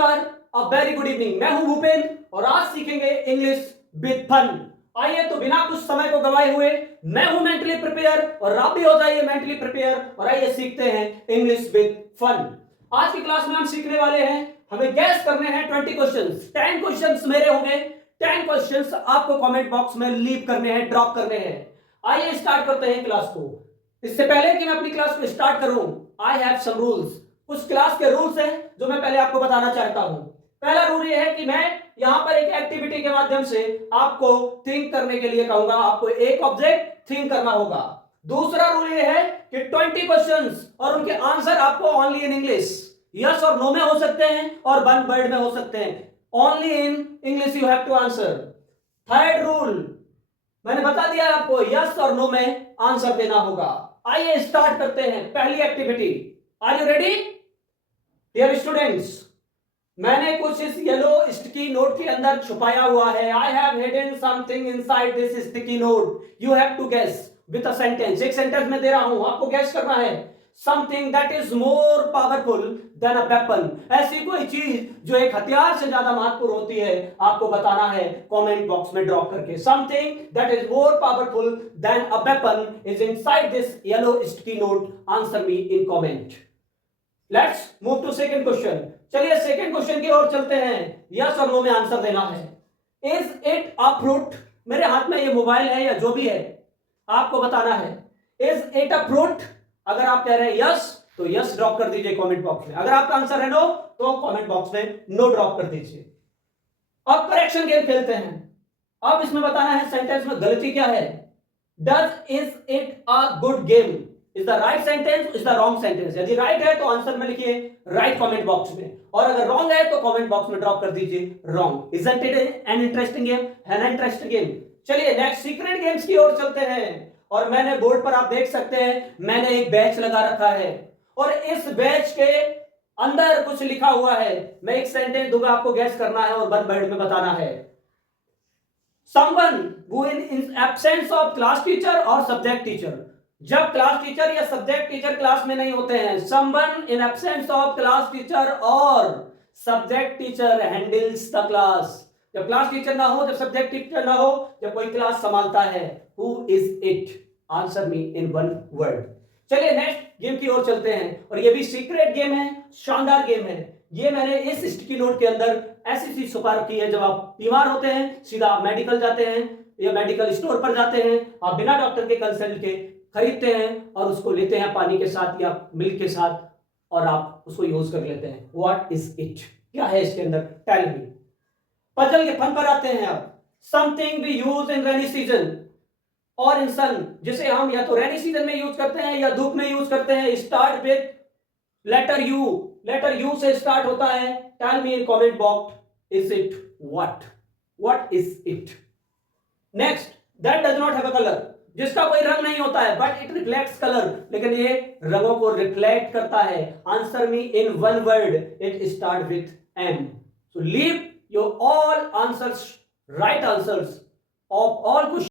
नमस्कार, a very good evening. मैं हूं भूपेन और आज सीखेंगे इंग्लिश विद फन। आइए तो बिना कुछ समय को गवाए हुए मैं हूं मेंटली प्रिपेयर और आप भी हो जाइए मेंटली प्रिपेयर और आइए सीखते हैं इंग्लिश विद फन। आज की क्लास में हम सीखने वाले हैं, हमें गैस करने हैं 20 क्वेश्चंस। 10 क्वेश्चंस मेरे होंगे, 10 क्वेश्चंस आपको कमेंट बॉक्स में लीव करने हैं, ड्रॉप करने हैं। आइए स्टार्ट करते हैं क्लास को। इससे पहले कि मैं अपनी क्लास को स्टार्ट करूं, आई हैव सम रूल्स। कुछ क्लास के रूल्स हैं जो मैं पहले आपको बताना चाहता हूं। पहला रूल ये है कि मैं यहां पर एक एक्टिविटी के माध्यम से आपको थिंक करने के लिए कहूंगा। आपको एक ऑब्जेक्ट थिंक करना होगा। दूसरा रूल ये है कि 20 क्वेश्चंस और उनके आंसर आपको ओनली इन इंग्लिश, यस और नो में हो सकते हैं और वन वर्ड में हो सकते हैं। Only in English you have to answer. Third rule मैंने बता दिया आपको, यस और नो में आंसर देना होगा। आइए स्टार्ट करते हैं पहली activity. Are you ready dear students? मैंने कुछ इस येलो स्टिकी नोट के अंदर छुपाया हुआ है। I have hidden something inside this sticky note. You have to guess with a sentence. एक सेंटेंस में दे रहा हूं, आपको गेस करना है। Something that is more powerful than a weapon. ऐसी कोई चीज जो एक हथियार से ज्यादा महत्वपूर्ण होती है, आपको बताना है कमेंट बॉक्स में ड्रॉप करके। Something that is more powerful than a weapon is inside this yellow sticky note. Answer me in comment. Let's move to second question. चलिए सेकंड क्वेश्चन की ओर चलते हैं। यस और नो में आंसर देना है। Is it a fruit? मेरे हाथ में ये मोबाइल है या जो भी है, आपको बताना है इज इट अ फ्रूट। अगर आप कह रहे हैं यस तो यस ड्रॉप कर दीजिए कमेंट बॉक्स में। अगर आपका आंसर है नो तो कमेंट बॉक्स में नो ड्रॉप कर दीजिए। अब करेक्शन गेम खेलते हैं। अब इसमें बताना है सेंटेंस में गलती क्या है। Does is it a good game is the right sentence, is the wrong sentence. यदि राइट है तो आंसर में लिखिए राइट कमेंट बॉक्स में, और अगर रॉन्ग है तो कमेंट बॉक्स में ड्रॉप कर दीजिए wrong. Isn't it an interesting game? है ना इंटरेस्टिंग गेम। चलिए नेक्स्ट सीक्रेट गेम्स की ओर चलते हैं। और मैंने बोर्ड पर आप देख सकते हैं, मैंने एक बैच लगा रखा है और इस बैच के अंदर कुछ लिखा हुआ है। मैं एक सेंटेंस दूंगा, आपको गैस करना है और वन वर्ड में बताना है। Someone who in absence of class teacher और सब्जेक्ट टीचर। जब क्लास टीचर या सब्जेक्ट टीचर क्लास में नहीं होते हैं, someone in absence of class teacher और subject teacher handles the class. जब क्लास टीचर ना हो, जब सब्जेक्ट टीचर ना हो, जब कोई क्लास संभालता है, who is it? Answer me in one word. चलिए नेक्स्ट गेम की ओर चलते हैं और ये भी सीक्रेट गेम है, शानदार गेम है। ये मैंने इस स्टिकी नोट के अंदर ऐसी चीज छुपा रखी है। जब आप बीमार होते हैं, सीधा आप मेडिकल जाते हैं या मेडिकल स्टोर पर जाते हैं, आप बिना डॉक्टर के कंसल्ट के खरीदते हैं और उसको लेते हैं पानी के साथ या मिल्क के साथ और आप उसको यूज कर लेते हैं। What is it? क्या है इसके अंदर? Tell me. पजल के फन पर आते हैं आप। Something we use in rainy season और इन सन, जिसे हम या तो रेनी सीजन में यूज करते हैं या धूप में यूज करते हैं। Start with letter U. Letter U से स्टार्ट होता है। Tell me in comment box, is it what? What is it? Next, that does not have a colour. जिसका कोई रंग नहीं होता है बट इट रिफ्लेक्ट्स कलर, लेकिन ये रंगों को रिफ्लेक्ट करता है। Answer me in one word, it start with M. So leave your all answers, right answers of all question